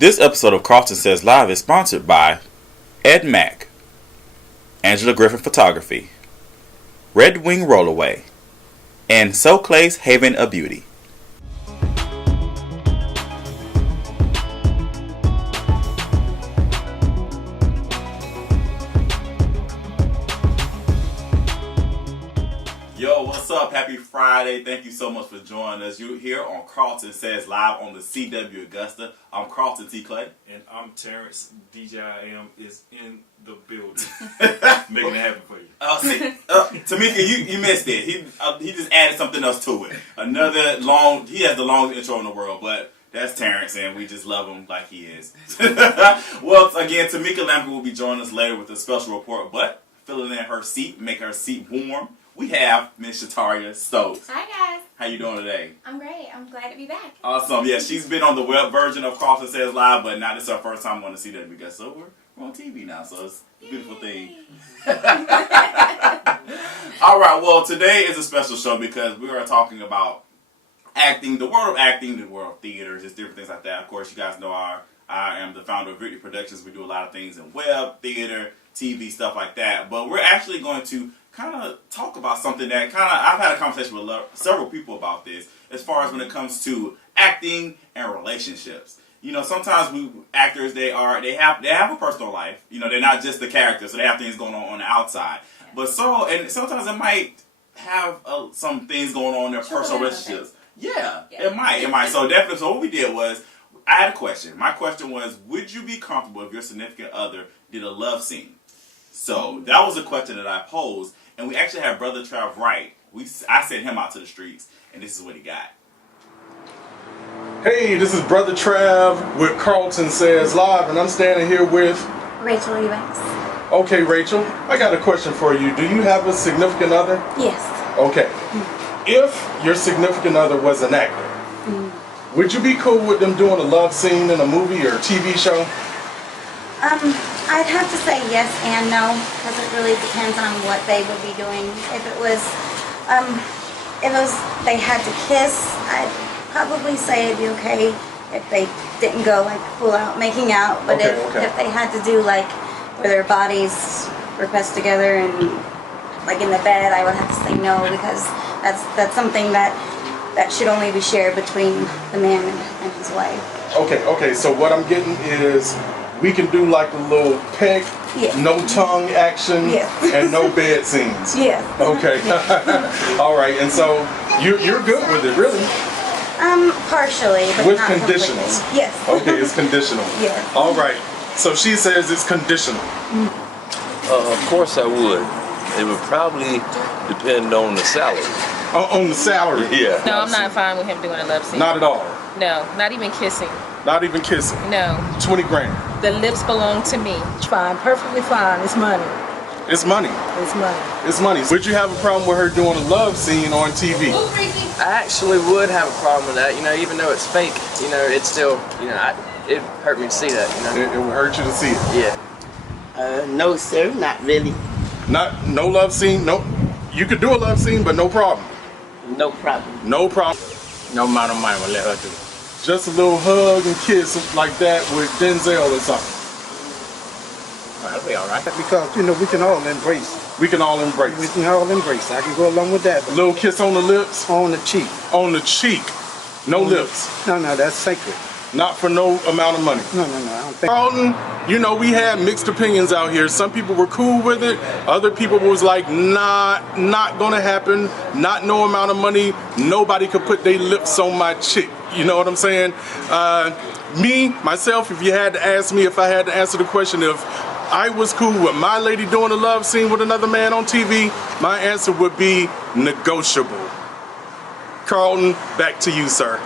This episode of Carlton Says Live is sponsored by Ed Mack, Angela Griffin Photography, Red Wing Rollaway, and So Clay's Haven of Beauty. Yo, what's up? Happy Friday. Thank you so much for joining us. You're here on Carlton Says Live on the CW Augusta. I'm Carlton T. Clay. And I'm Terrence. DJIM is in the building. Making it happen for you. Tamika, you missed it. He just added something else to it. He has the longest intro in the world, but that's Terrence, and we just love him like he is. Well, again, Tamika Lampkin will be joining us later with a special report, but filling in her seat, make her seat warm, we have Miss Shataria Stokes. Hi, guys. How you doing today? I'm great. I'm glad to be back. Awesome. Yeah, she's been on the web version of Carlton Says Live, but now this is her first time on the CW because we're on TV now, so it's a beautiful thing. All right, well, today is a special show because we are talking about acting, the world of acting, the world of theater, just different things like that. Of course, you guys know I am the founder of Victory Productions. We do a lot of things in web, theater, TV, stuff like that. But we're actually going to kind of talk about something that I've had a conversation with several people about this as far as when it comes to acting and relationships. You know, sometimes actors, they have a personal life. You know, they're not just the character, so they have things going on the outside. But sometimes it might have some things going on in their personal relationships. Yeah, it might. So definitely, so what we did was, I had a question. My question was, would you be comfortable if your significant other did a love scene? So that was a question that I posed, and we actually had Brother Trav Wright. I sent him out to the streets, and this is what he got. Hey, this is Brother Trav with Carlton Says Live, and I'm standing here with Rachel Eubanks. Okay, Rachel, I got a question for you. Do you have a significant other? Yes. Okay. If your significant other was an actor, would you be cool with them doing a love scene in a movie or a TV show? I'd have to say yes and no, because it really depends on what they would be doing. If it was they had to kiss, I'd probably say it'd be okay if they didn't go like full out making out. But if they had to do like where their bodies were pressed together and like in the bed, I would have to say no, because that's something that should only be shared between the man and his wife. Okay, so what I'm getting is we can do like a little peck, no tongue action, and no bed scenes. Yeah. Okay. All right, and so you're good with it, really? Partially, but with not conditional. completely. Yes. Okay, it's conditional. Yes. All right. So she says it's conditional. Of course I would. It would probably depend on the salary. On the salary? Yeah. No, I'm not fine with him doing a love scene. Not at all? No, not even kissing. Not even kissing? No. 20 grand? The lips belong to me. Fine, perfectly fine. It's money. It's money? It's money. It's money. Would you have a problem with her doing a love scene on TV? I actually would have a problem with that, even though it's fake, it's still, it hurt me to see that, It would hurt you to see it? Yeah. No, sir, not really. No love scene? No. You could do a love scene, but no problem? No problem. No problem? No amount of money will let her do. Just a little hug and kiss like that with Denzel or something? That'll be all right. Because, we can all embrace. We can all embrace. We can all embrace. I can go along with that. A little kiss on the lips? On the cheek. On the cheek. No lips. No, that's sacred. Not for no amount of money. No, I don't think. Carlton, we had mixed opinions out here. Some people were cool with it. Other people was like, nah, not gonna happen. Not no amount of money. Nobody could put their lips on my chick. You know what I'm saying? Myself, if you had to ask me, if I had to answer the question, if I was cool with my lady doing a love scene with another man on TV, my answer would be negotiable. Carlton, back to you, sir.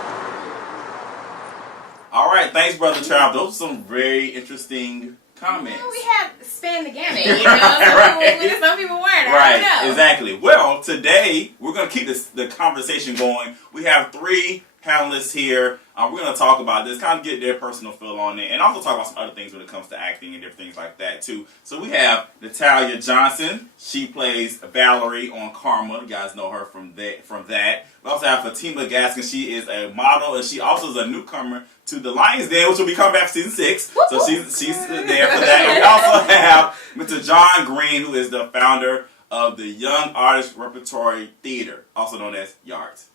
All right, thanks, Brother Trav. Those are some very interesting comments. We have spanned the gamut, some people weren't. I don't know. Exactly. Well, today we're going to keep the conversation going. We have three panelists here. we're going to talk about this, kind of get their personal feel on it, and also talk about some other things when it comes to acting and different things like that, too. So we have Natalia Johnson. She plays Valerie on Karma. You guys know her from that. We also have Fatima Gaskin. She is a model, and she also is a newcomer to The Lion's Den, which will be coming back for season 6. So she's there for that. And we also have Mr. John Green, who is the founder of the Young Artist Repertory Theater, also known as YART.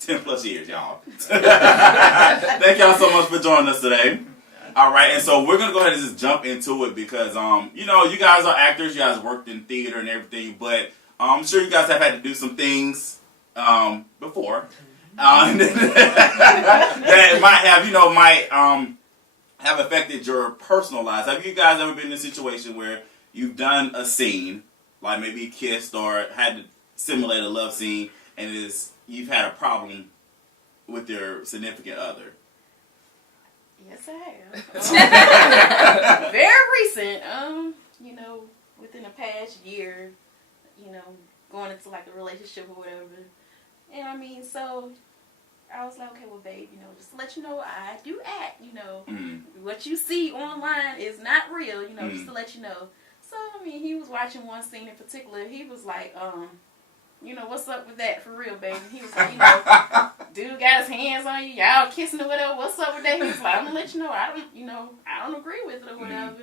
10 plus years, y'all. Thank y'all so much for joining us today. All right, and so we're going to go ahead and just jump into it because, you know, you guys are actors. You guys worked in theater and everything, but I'm sure you guys have had to do some things before that might have affected your personal lives. Have you guys ever been in a situation where you've done a scene, like maybe kissed or had to simulate a love scene, and you've had a problem with your significant other? Yes, I have. Very recent. You know, within the past year, you know, going into like a relationship or whatever. And I mean, so I was like, okay, well, babe, you know, just to let you know, I do act, you know. What you see online is not real, you know, just to let you know. So, I mean, he was watching one scene in particular. He was like, you know, what's up with that for real, baby? He was like, you know, dude got his hands on you, y'all kissing or whatever. What's up with that? He was like, I'm gonna let you know, I don't agree with it or whatever.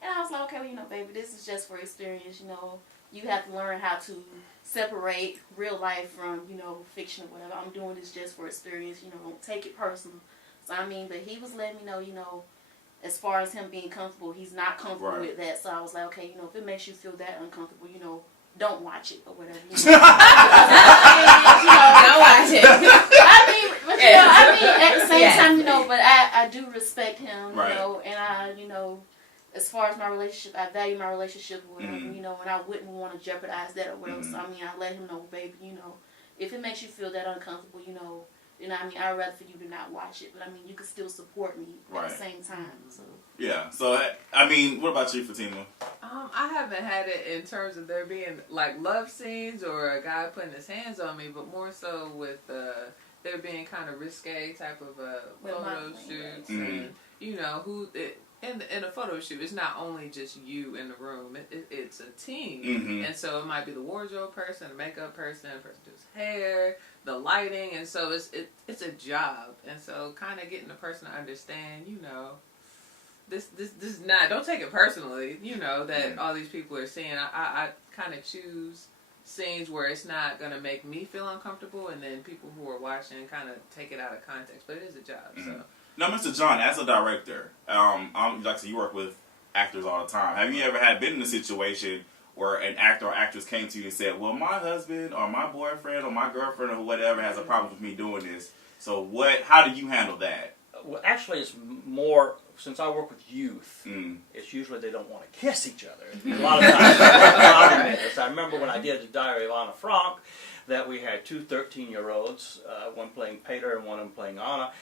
And I was like, okay, well, you know, baby, this is just for experience, you know. You have to learn how to separate real life from, you know, fiction or whatever. I'm doing this just for experience, you know, don't take it personal. So, I mean, but he was letting me know, you know, as far as him being comfortable, he's not comfortable with that. So I was like, okay, you know, if it makes you feel that uncomfortable, you know, don't watch it or whatever. You know? Don't watch it. At the same time, you know, but I do respect him, you know, and you know, as far as my relationship, I value my relationship with him, you know, and I wouldn't want to jeopardize that or whatever. So, I mean, I let him know, baby, you know, if it makes you feel that uncomfortable, you know, then I mean, I'd rather for you to not watch it. But, I mean, you can still support me at the same time. So. Yeah. So, I mean, what about you, Fatima? I haven't had it in terms of there being, like, love scenes or a guy putting his hands on me, but more so with there being kind of risque type of photo shoots. And, you know, in a photo shoot, it's not only just you in the room. It's a team. And so it might be the wardrobe person, the makeup person, the person who does hair, the lighting. And so it's a job. And so kind of getting the person to understand, you know, this is not, don't take it personally, you know, that all these people are seeing. I kind of choose scenes where it's not going to make me feel uncomfortable, and then people who are watching kind of take it out of context. But it is a job, so. Now, Mr. John, as a director, like I said, you work with actors all the time. Have you ever been in a situation where an actor or actress came to you and said, well, my husband or my boyfriend or my girlfriend or whatever has a problem with me doing this. So how do you handle that? Well, actually, it's more, since I work with youth, it's usually they don't want to kiss each other. A lot of times, I remember when I did The Diary of Anna Frank, that we had two 13-year-olds, one playing Peter and one of them playing Anna,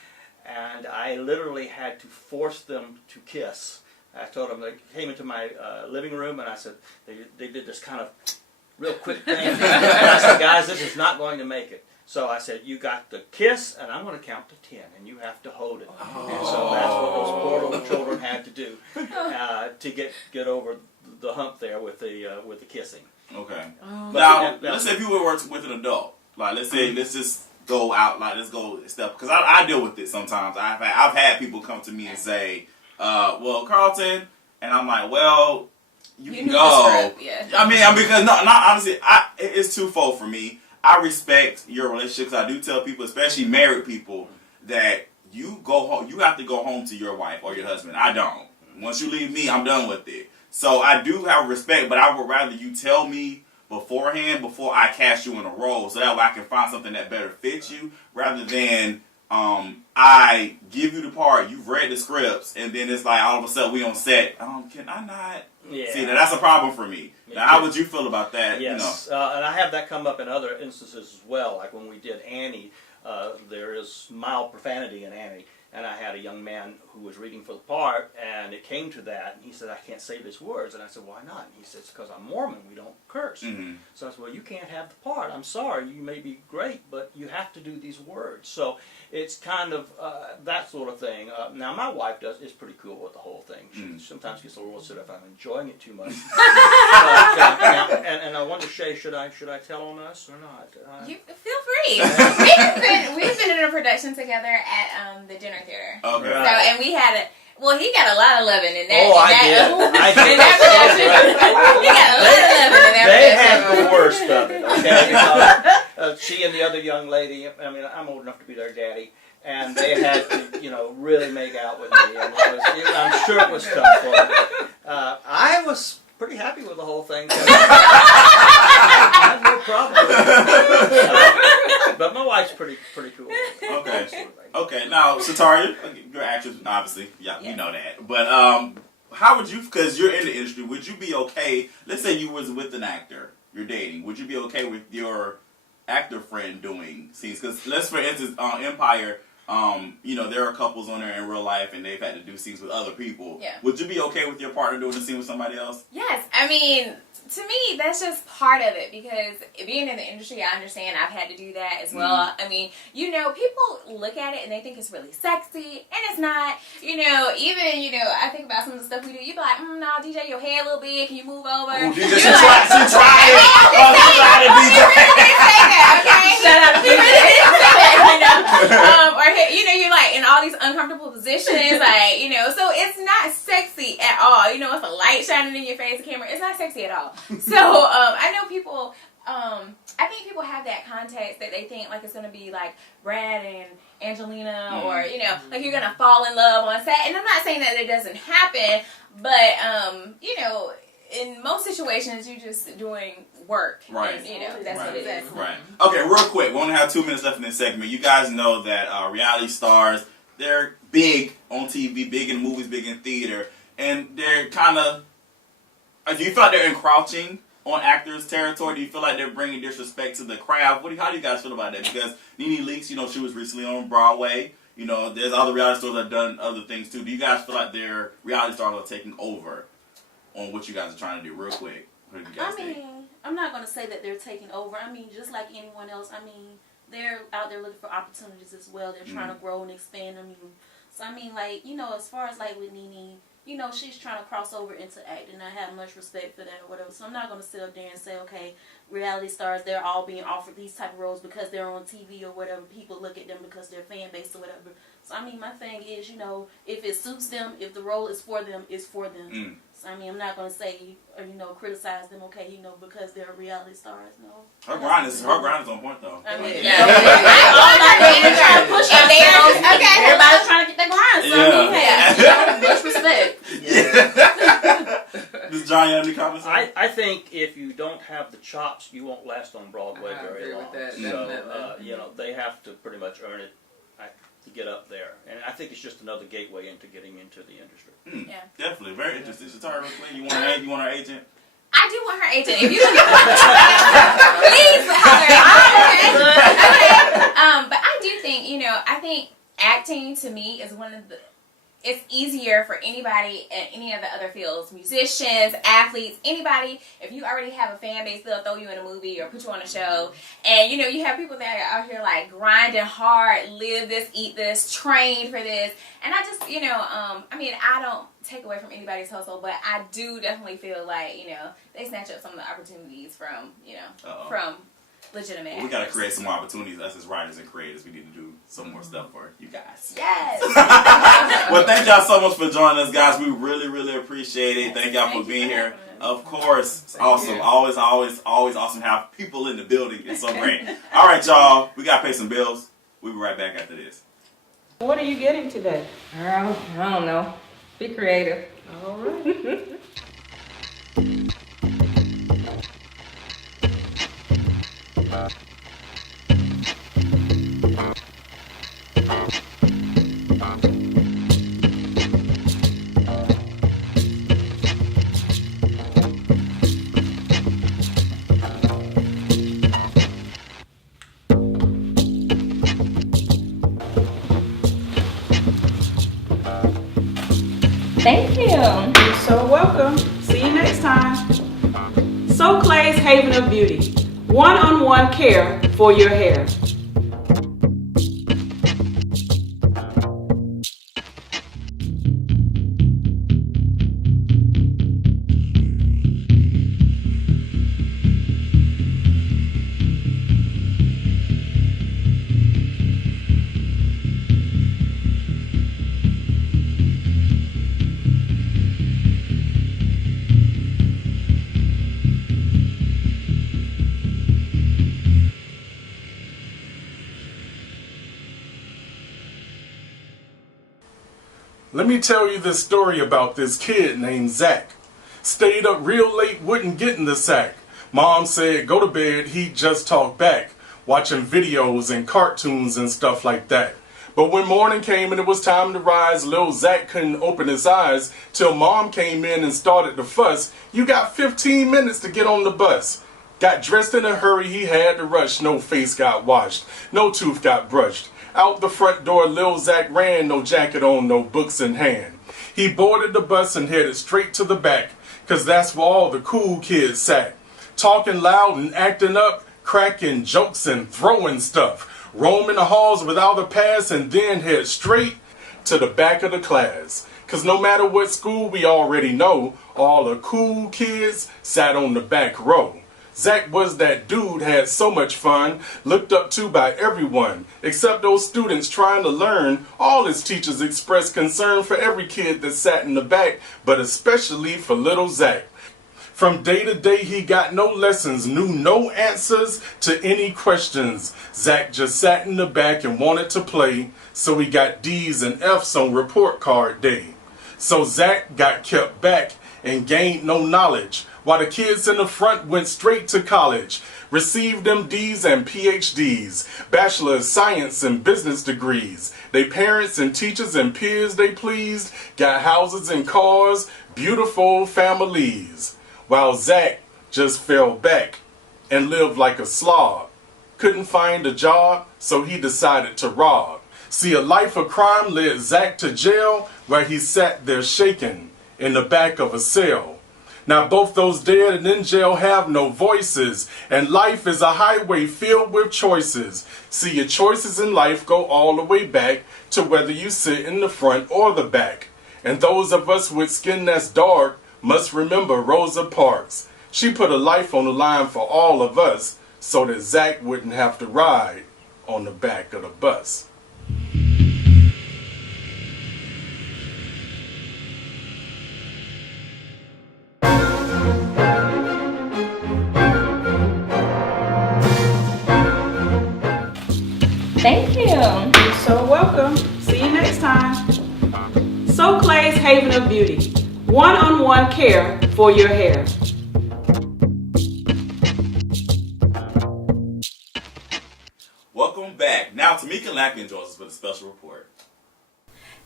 and I literally had to force them to kiss. I told them, they came into my living room, and I said, they did this kind of real quick thing. And I said, guys, this is not going to make it. So I said, you got the kiss, and I'm going to count to 10, and you have to hold it. And so that's what those poor little children had to do to get over the hump there with the kissing. Okay. Now, let's say if you were working with an adult, like let's just go out, like let's go stuff, because I deal with it sometimes. I've had people come to me and say, well, Carlton, and I'm like, well, you can go. I mean, because not honestly, it's twofold for me. I respect your relationships. I do tell people, especially married people, that you go home. You have to go home to your wife or your husband. I don't. Once you leave me, I'm done with it. So I do have respect, but I would rather you tell me beforehand before I cast you in a role, so that way I can find something that better fits you, rather than I give you the part, you've read the scripts, and then it's like all of a sudden we on set. Can I not? Yeah. See, that's a problem for me. Now, how would you feel about that? Yes, you know? And I have that come up in other instances as well. Like when we did Annie, there is mild profanity in Annie, and I had a young man who was reading for the part, and it came to that, and he said, I can't say these words. And I said, why not? And he said, it's because I'm Mormon, we don't curse. Mm-hmm. So I said, well, you can't have the part. I'm sorry, you may be great, but you have to do these words. So it's kind of that sort of thing. Now, my wife is pretty cool with the whole thing. She sometimes gets a little upset if I'm enjoying it too much. And I wonder, Shay, should I tell on us or not? You feel free. We've been in a production together at the dinner theater. Okay. So, and we had a. Well, he got a lot of loving in that. Oh, I did. In that production. He got a lot of loving in that production. They had the worst of it, okay? She and the other young lady, I mean, I'm old enough to be their daddy, and they had to, really make out with me. And I'm sure it was tough for them. I was pretty happy with the whole thing. I had no problem with it. But my wife's pretty cool. Okay. Okay. Now, Sataria, you're an actress, obviously. Yeah, you know that. But how would you, because you're in the industry, would you be okay, let's say you was with an actor you're dating, would you be okay with your actor friend doing scenes? Because let's, for instance, Empire, there are couples on there in real life and they've had to do scenes with other people. Yeah. Would you be okay with your partner doing a scene with somebody else? Yes. I mean, to me, that's just part of it because being in the industry, I understand I've had to do that as well. I mean, people look at it and they think it's really sexy, and it's not. Even, I think about some of the stuff we do. You be like, no, DJ, your hair a little big. Can you move over? Ooh, DJ, she tried it. She tried it, DJ. Okay? Shout out to DJ. Or, you're like in all these uncomfortable positions, so it's not sexy at all. It's a light shining in your face, the camera. It's not sexy at all. So I know people. I think people have that context that they think like it's gonna be like Brad and Angelina, or like you're gonna fall in love on set. And I'm not saying that it doesn't happen, but in most situations you're just doing work. Right. And, that's what it is. Right. Okay, real quick. We only have 2 minutes left in this segment. You guys know that reality stars, they're big on TV, big in movies, big in theater, and they're kind of. Do you feel like they're encroaching on actors' territory? Do you feel like they're bringing disrespect to the craft? How do you guys feel about that? Because Nene Leakes, she was recently on Broadway. There's other reality stars that have done other things too. Do you guys feel like their reality stars are taking over on what you guys are trying to do? Real quick. What do you guys think? I'm not going to say that they're taking over. I mean, just like anyone else, they're out there looking for opportunities as well. They're trying to grow and expand. So as far as like with Nene, she's trying to cross over into acting. I have much respect for that or whatever. So I'm not going to sit up there and say, okay, reality stars, they're all being offered these type of roles because they're on TV or whatever. People look at them because they're fan base or whatever. So, my thing is, if it suits them, if the role is for them, it's for them. So, I'm not going to say, or, criticize them, okay, because they're reality stars. No. Her grind is on point, though. Everybody's trying to get their grind. So, much respect. Does John have any comments? I think if you don't have the chops, you won't last on Broadway very long. So, they have to pretty much earn it to get up there. And I think it's just another gateway into getting into the industry. Yeah. Definitely. Very interesting. Shatara, you want her agent? I do want her agent. If you please holler. Okay. But I do think, I think acting to me is one of the. It's easier for anybody in any of the other fields, musicians, athletes, anybody. If you already have a fan base, they'll throw you in a movie or put you on a show. And, you have people that are out here, like, grinding hard, live this, eat this, train for this. And I just, I don't take away from anybody's hustle, but I do definitely feel like, they snatch up some of the opportunities from, from legitimate actors. We got to create some more opportunities. Us as writers and creators, we need to do some more stuff for you guys. Yes. Well, thank y'all so much for joining us, guys. We really, really appreciate it. Thank y'all for being here. Of course. It's awesome. Always awesome to have people in the building. It's so great. All right, y'all. We got to pay some bills. We'll be right back after this. What are you getting today? I don't know. Be creative. All right. Thank you. You're so welcome. See you next time. So Clay's Haven of Beauty. One-on-one care for your hair. Let me tell you this story about this kid named Zach. Stayed up real late, wouldn't get in the sack. Mom said, go to bed, he'd just talk back, watching videos and cartoons and stuff like that. But when morning came and it was time to rise, little Zach couldn't open his eyes till Mom came in and started to fuss. You got 15 minutes to get on the bus. Got dressed in a hurry, he had to rush. No face got washed, no tooth got brushed. Out the front door, Lil Zach ran, no jacket on, no books in hand. He boarded the bus and headed straight to the back, 'cause that's where all the cool kids sat. Talking loud and acting up, cracking jokes and throwing stuff. Roaming the halls without a pass and then head straight to the back of the class. 'Cause no matter what school, we already know, all the cool kids sat on the back row. Zach was that dude, had so much fun, looked up to by everyone, except those students trying to learn. All his teachers expressed concern for every kid that sat in the back, but especially for little Zach. From day to day he got no lessons, knew no answers to any questions. Zach just sat in the back and wanted to play, so he got D's and F's on report card day. So Zach got kept back and gained no knowledge, while the kids in the front went straight to college, received MDs and PhDs, Bachelor of Science and business degrees. They parents and teachers and peers they pleased, got houses and cars, beautiful families. While Zach just fell back and lived like a slob. Couldn't find a job, so he decided to rob. See, a life of crime led Zach to jail, where he sat there shaking in the back of a cell. Now both those dead and in jail have no voices, and life is a highway filled with choices. See, your choices in life go all the way back to whether you sit in the front or the back. And those of us with skin that's dark must remember Rosa Parks. She put her life on the line for all of us so that Zach wouldn't have to ride on the back of the bus. Thank you. You're so welcome. See you next time. So Clay's Haven of Beauty. One-on-one care for your hair. Welcome back. Now Tamika Lampkin joins us with a special report.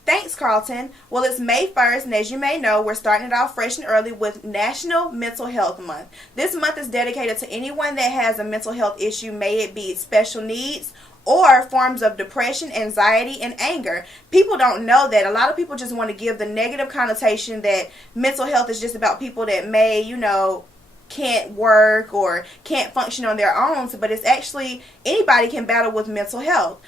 Thanks, Carlton. Well, it's May 1st, and as you may know, we're starting it off fresh and early with National Mental Health Month. This month is dedicated to anyone that has a mental health issue, may it be special needs or forms of depression, anxiety, and anger. People don't know that. A lot of people just want to give the negative connotation that mental health is just about people that may, can't work or can't function on their own, but it's actually anybody can battle with mental health.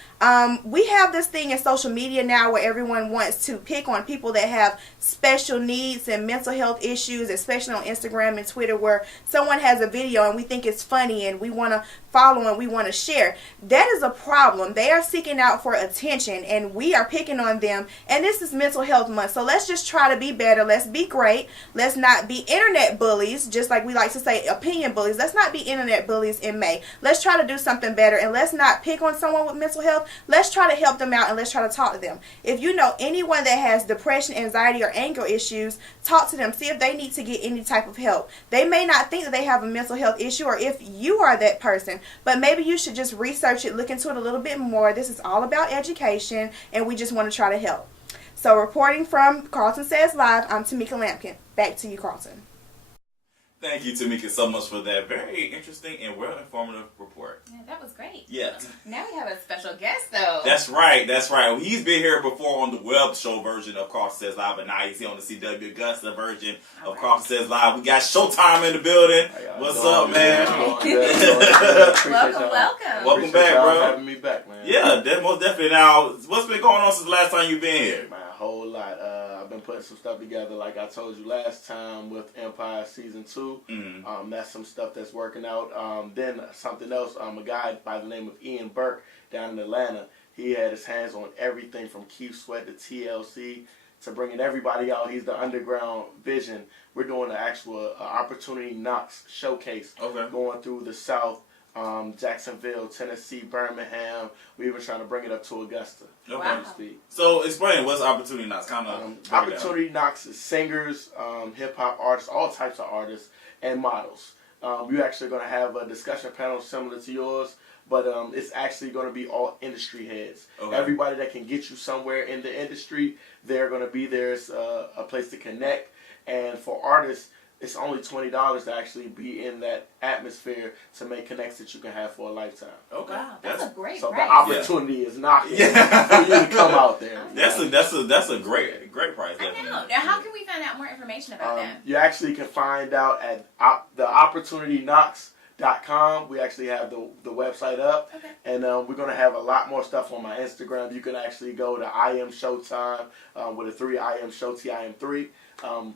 We have this thing in social media now where everyone wants to pick on people that have special needs and mental health issues, especially on Instagram and Twitter, where someone has a video and we think it's funny and we want to follow and we want to share. That is a problem. They are seeking out for attention and we are picking on them, and this is Mental Health Month, so let's just try to be better. Let's be great. Let's not be internet bullies, just like we like to say opinion bullies. Let's not be internet bullies in May. Let's try to do something better, and let's not pick on someone with mental health. Let's try to help them out and let's try to talk to them. If you know anyone that has depression, anxiety, or anger issues, talk to them. See if they need to get any type of help. They may not think that they have a mental health issue, or if you are that person, but maybe you should just research it, look into it a little bit more. This is all about education, and we just want to try to help. So reporting from Carlton Says Live, I'm Tamika Lampkin. Back to you, Carlton. Thank you, Tamika, so much for that very interesting and well informative report. Yeah, that was great. Yeah. Now we have a special guest, though. That's right. That's right. He's been here before on the web show version of Carlton Says Live, but now he's here on the CW Augusta version of Carlton Says Live. We got Showtime in the building. What's up, man? Welcome. Welcome back, bro. Having me back, man. Yeah, most definitely. Now, what's been going on since the last time you've been here? Man, a whole lot. I've been putting some stuff together, like I told you last time with Empire Season 2. That's some stuff that's working out. Then something else, a guy by the name of Ian Burke down in Atlanta, he had his hands on everything from Keith Sweat to TLC to bringing everybody out. He's the underground vision. We're doing an actual Opportunity Knox showcase going through the South. Jacksonville, Tennessee, Birmingham. We even trying to bring it up to Augusta. Okay. So explain, what's Opportunity Knox? Kind of Opportunity Knox is singers, hip hop artists, all types of artists, and models. We're actually going to have a discussion panel similar to yours, but it's actually going to be all industry heads. Everybody that can get you somewhere in the industry, they're going to be there. It's a place to connect, and for artists, it's only $20 to actually be in that atmosphere to make connects that you can have for a lifetime. Okay, wow, that's a great so price. the opportunity is knocking for you to come out there. That's a great price. I know. Now, how can we find out more information about that? You actually can find out at theopportunityknox.com. We actually have the website up, and we're going to have a lot more stuff on my Instagram. You can actually go to I Am Showtime with a 3 I Am Show TIM3.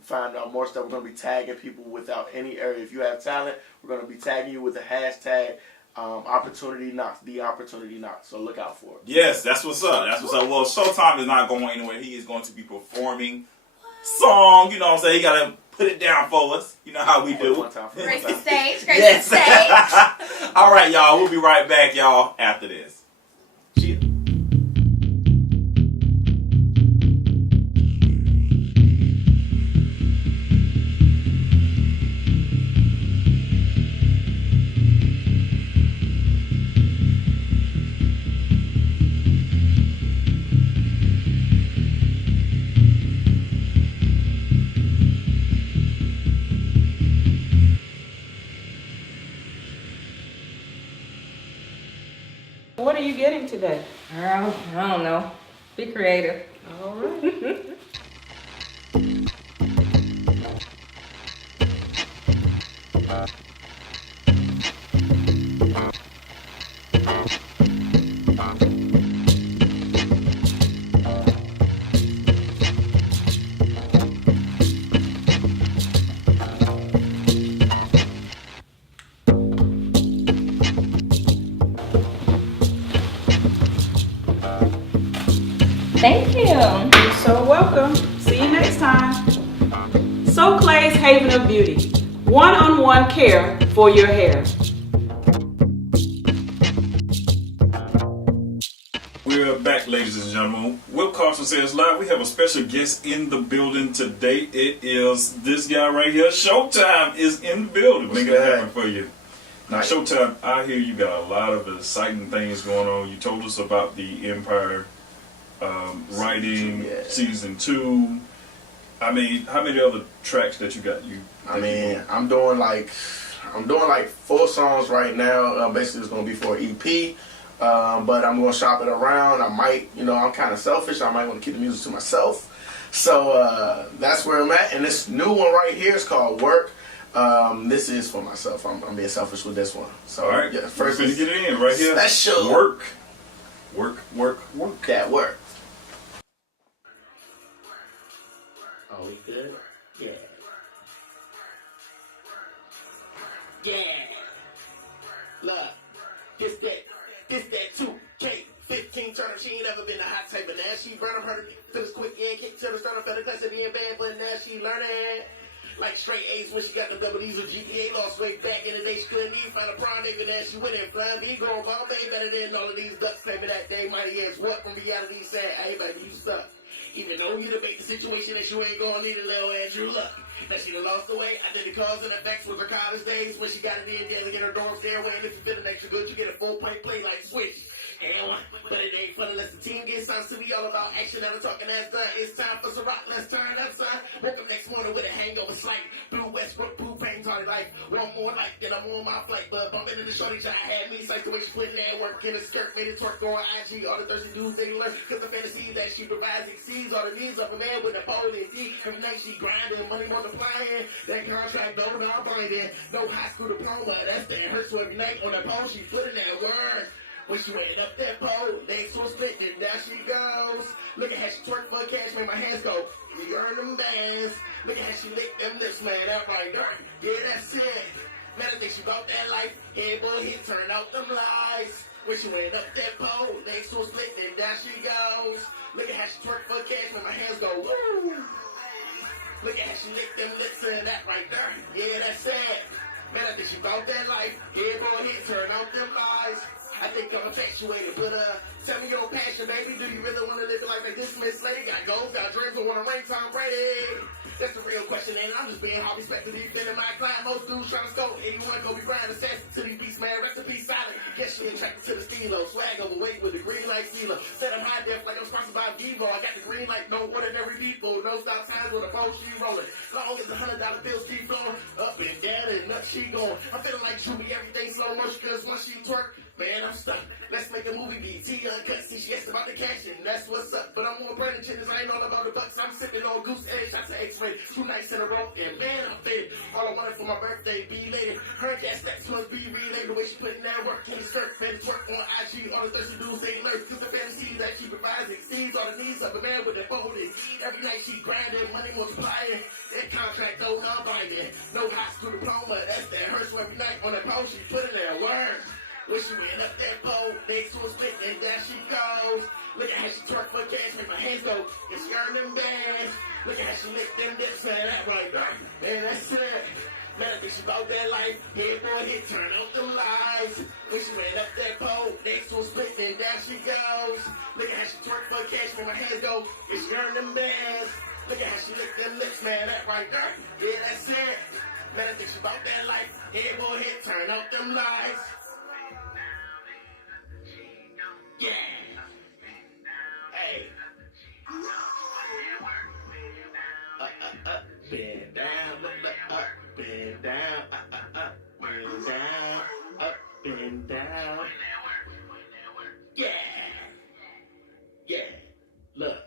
Find out more stuff. We're going to be tagging people without any area. If you have talent, we're going to be tagging you with the hashtag Opportunity Knox, the Opportunity Knox. So look out for it. Yes, that's what's up. That's what's up. Well, Showtime is not going anywhere. He is going to be performing song. You know what I'm saying? He got to put it down for us. You know how we do. Grace the stage. Grace the stage. All right, y'all. We'll be right back, y'all, after this. What are you getting today? I don't know. Be creative. All right. Thank you. You're so welcome. See you next time. So Clay's Haven of Beauty. One-on-one care for your hair. We're back, ladies and gentlemen. With Carlton Says Live, we have a special guest in the building today. It is this guy right here. Showtime is in the building. Make it happen for you. Now, Showtime, I hear you got a lot of exciting things going on. You told us about the Empire writing season 2. I mean, how many other tracks that you got? I'm doing like 4 songs right now. Basically, it's gonna be for an EP. But I'm gonna shop it around. I might, I'm kind of selfish. I might want to keep the music to myself. So that's where I'm at. And this new one right here is called Work. This is for myself. I'm being selfish with this one. So all right, first we're gonna get it in right here. Special work. That work. Oh, we good? Yeah. Yeah. Look, this that 2K15 turner. She ain't ever been a hot type, but now she burn them her feelings quick and kick to the sternum for the class of being bad, but now she learning. Like straight A's when she got the double D's with GPA lost way back in the day. She couldn't even find a prom nigga, now she went in flying B going Bombay better than all of these ducks claiming that they mighty ass what from reality saying, hey baby, you suck. Even though you debate the situation that you ain't gonna need a little Andrew luck. That she done lost the way. I did the cause and effects with her college days when she got it in daily in her dorm stairway. And if you feeling extra good, you get a 4-point play like switch. And one, but it ain't fun unless the team gets signed. So we all about action and I'm talking ass done. It's time for some rock, let's turn up, son. Woke up next morning with a hangover slight. Blue Westbrook, blue pain, tarted like life. One more night, then I'm on my flight. But bumping into the shorty, trying to have me. Like the way she putting that work in a skirt. Made it twerk on IG. All the thirsty dudes, they learn. Cause the fantasy that she provides exceeds all the needs of a man with a pole and D. Every night she grinding, money multiplying. That contract, no, not binding. No high school diploma, that's that hurts. So every night on the pole, she putting that work. When she went up that pole, legs so split, and down she goes. Look at how she twerk for cash, make my hands go. We earn them bands. Look at how she lick them lips, man. That right there. Yeah, that's it. Man, I think she bought that life. Head boy, he turned out them lies. When she went up that pole, legs so split, and down she goes. Look at how she twerk for cash, make my hands go. Woo! Look at how she lick them lips, and that right there. Yeah, that's it. Man, I think she bought that life. Head boy, he turned out them lies. I think I'm infatuated, but tell me your passion, baby. Do you really want to live a life like this, Miss Lady? Got goals, got dreams, and want to ring Tom Brady? That's the real question, and I'm just being how respected. These been in my client, most dudes trying to score. 81 Kobe Bryant, assassin to these beats, man. Recipe silent. Guess she attracted to the stilo. Swag overweight with the green light sealer. Set him high def like I'm sponsored by Vivo. I got the green light, no ordinary people. No stop signs with a phone, she rolling. Long as the $100 bills keep flowing. Up and down and nuts she going. I'm feeling like Juby, everything slow motion, cause once she twerk, man, I'm stuck. Let's make a movie BT uncut. See, she asked about the cash, and that's what's up. But I'm more Brandon Jennings, I ain't all about the bucks. I'm sitting on goose egg, shots of X-ray. 2 nights in a row, and man, I'm faded. All I wanted for my birthday, be later. Her and that stacks must be relayed. The way she putting that work in the skirt, man, it's work on IG. All the thirsty dudes, they lurk. Cause the fantasy that she provides exceeds all the needs of a man with that folded. Every night she grinding, money multiplying. That contract, no non-binding. No high school diploma, that's that hurts. Every night on the pole, she putting that work. When she went up that pole, legs to a split, and down she goes. Look at how she twerk for cash, make my hands go. And she earned them bands. Look at how she lick them lips, man, that right there. Man, that's it. Man, I think she bought that life. Head boy, hit, turn out them lies. When she went up that pole, legs to a split, and down she goes. Look at how she twerk for cash, make my hands go. And she earned them bands. Look at how she lick them lips, man, that right there. Yeah, that's it. Man, I think she bought that life. Head boy, hit, turn out them lies. Yeah. Hey. Bend down, up, bend down, bend down, up, bend down. Yeah. Yeah. Look,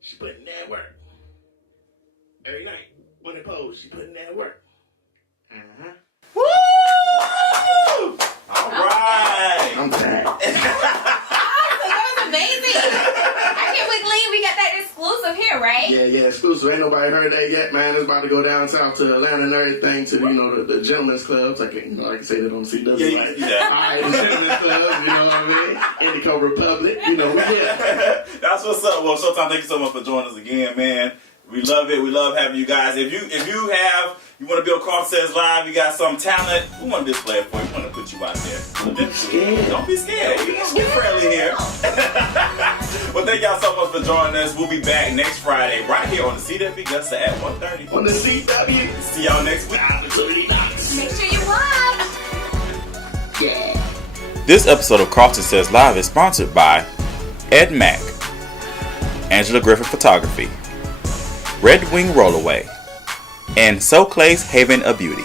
she putting that work. Every night, when they pose, she putting that work. Uh-huh. Woo! All right. I'm back. Amazing! I can't believe we got that exclusive here, right? Yeah, exclusive. Ain't nobody heard that yet, man. It's about to go down south to Atlanta and everything to the gentlemen's clubs. I can say that on CW. Yeah. All right, the gentlemen's clubs. You know what I mean? Indigo Republic. Yeah. That's what's up. Well, Showtime, thank you so much for joining us again, man. We love it. We love having you guys. If you want to be on KARLTON Says Live, you got some talent, we want to display it for you. We want to put you out there. Don't be scared. Don't be scared. We're friendly here. Well, thank y'all so much for joining us. We'll be back next Friday right here on the CW Augusta at 1:30. On the CW. See y'all next week. Make sure you watch. Yeah. This episode of KARLTON Says Live is sponsored by Ed Mack, Angela Griffin Photography, Red Wing Rollaway, and So Clay's Haven of Beauty.